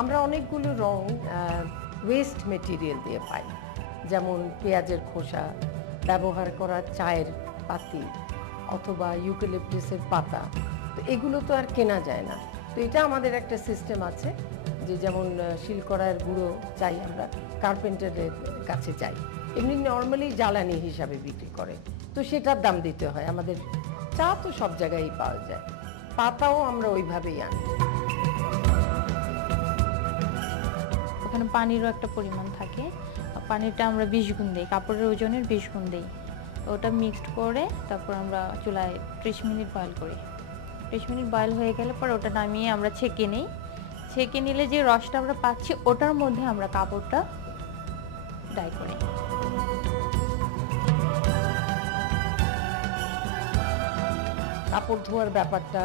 আমরা অনেকগুলো রং waste material দিয়ে পাই, যেমন পেঁয়াজের খোসা, ব্যবহার করা চায়ের পাতি অথবা ইউক্যালিপটাসের পাতা। তো এগুলো তো আর কেনা যায় না। তো এটা আমাদের একটা সিস্টেম আছে যে যেমন শিলকড়ার গুঁড়ো চাই, আমরা কার্পেন্টারের কাছে যাই, এমনি নর্মালি জ্বালানি হিসাবে বিক্রি করে, তো সেটার দাম দিতে হয়। আমাদের চা তো সব জায়গায়ই পাওয়া যায়, পাতাও আমরা ওইভাবেই আনি। ওখানে পানিরও একটা পরিমাণ থাকে, পানিটা আমরা 20 গুণ দিই, কাপড়ের ওজনের 20 গুণ দিই। ওটা মিক্সড করে তারপর আমরা চুলায় 30 মিনিট বয়েল করি। 30 মিনিট বয়েল হয়ে গেলে পর ওটা নামিয়ে আমরা ছেঁকে নিই। ছেঁকে নিলে যে রসটা আমরা পাচ্ছি ওটার মধ্যে আমরা কাপড়টা ডাই করি। কাপড় ধোয়ার ব্যাপারটা,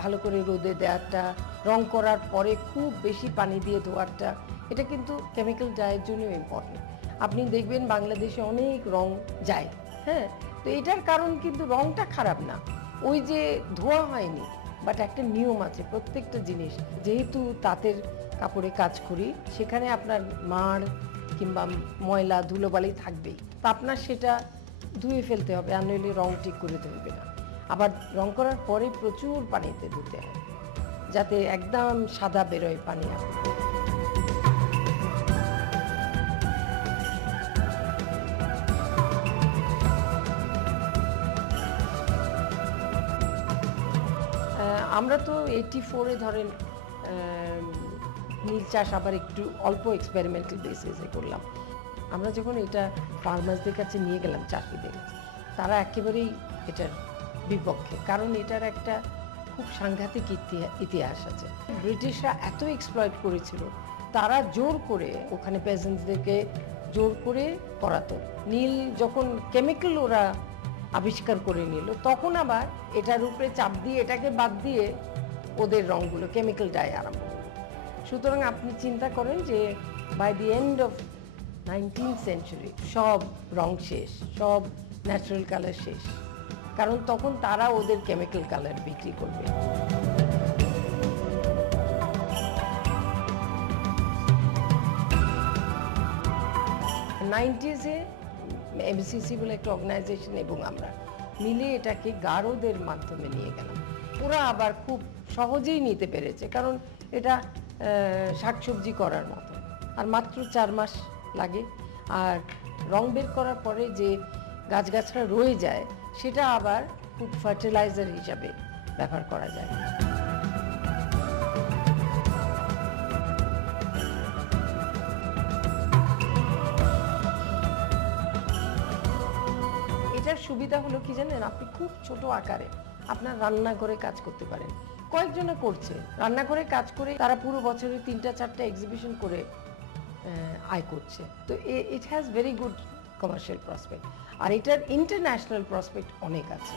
ভালো করে রোদে দেওয়াটা, রং করার পরে খুব বেশি পানি দিয়ে ধোয়ারটা, এটা কিন্তু কেমিক্যাল ডাইয়ের জন্য ইম্পর্টেন্ট। আপনি দেখবেন বাংলাদেশে অনেক রং যায়, হ্যাঁ, তো এটার কারণ কিন্তু রংটা খারাপ না, ওই যে ধোয়া হয়নি। বাট একটা নিয়ম আছে প্রত্যেকটা জিনিস, যেহেতু তাঁতের কাপড়ে কাজ করি, সেখানে আপনার মাড় কিংবা ময়লা ধুলোবালি থাকবেই, তা আপনার সেটা ধুয়ে ফেলতে হবে, আর নইলে রং ঠিক করে ধরবে না। আবার রং করার পরে প্রচুর পানিতে ধুতে হয় যাতে একদম সাদা বেরোয় পানি। আমরা তো 84-এ ধরেন নীল চাষ আবার একটু অল্প এক্সপেরিমেন্টাল বেসিসে করলাম। আমরা যখন এটা ফার্মার্সদের কাছে নিয়ে গেলাম, চাষিদের কাছে, তারা একেবারেই এটার বিপক্ষে, কারণ এটার একটা খুব সাংঘাতিক ইতিহাস আছে। ব্রিটিশরা এত এক্সপ্লয়েট করেছিল, তারা জোর করে ওখানে পেজেন্টসদেরকে জোর করে করাতো। নীল যখন কেমিক্যাল ওরা আবিষ্কার করে নিল, তখন আবার এটার উপরে চাপ দিয়ে এটাকে বাদ দিয়ে ওদের রঙগুলো কেমিক্যাল ডাই আরম্ভ হলো। সুতরাং আপনি চিন্তা করেন যে by the end of 19th century সব রং শেষ, সব ন্যাচারাল কালার শেষ, কারণ তখন তারা ওদের কেমিক্যাল কালার বিক্রি করবে। নাইনটিজে এমসিসি বলে একটা অর্গানাইজেশন এবং আমরা মিলে এটাকে গারোদের মাধ্যমে নিয়ে গেলাম। ওরা আবার খুব সহজেই নিতে পেরেছে, কারণ এটা শাকসবজি করার মতো, আর মাত্র 4 মাস লাগে। আর রং বের করার পরে যে গাছগাছরা রয়ে যায়, সেটা আবার খুব ফার্টিলাইজার হিসাবে ব্যবহার করা যায়। এটার সুবিধা হলো কি জানেন, আপনি খুব ছোট আকারে আপনার রান্নাঘরে কাজ করতে পারেন। কয়েকজনে করছে, রান্নাঘরে কাজ করে তারা পুরো বছরে 3-4টা এক্সিবিশন করে আয় করছে। তো it has very good commercial prospect, আর এটার ইন্টারন্যাশনাল প্রসপেক্ট অনেক আছে।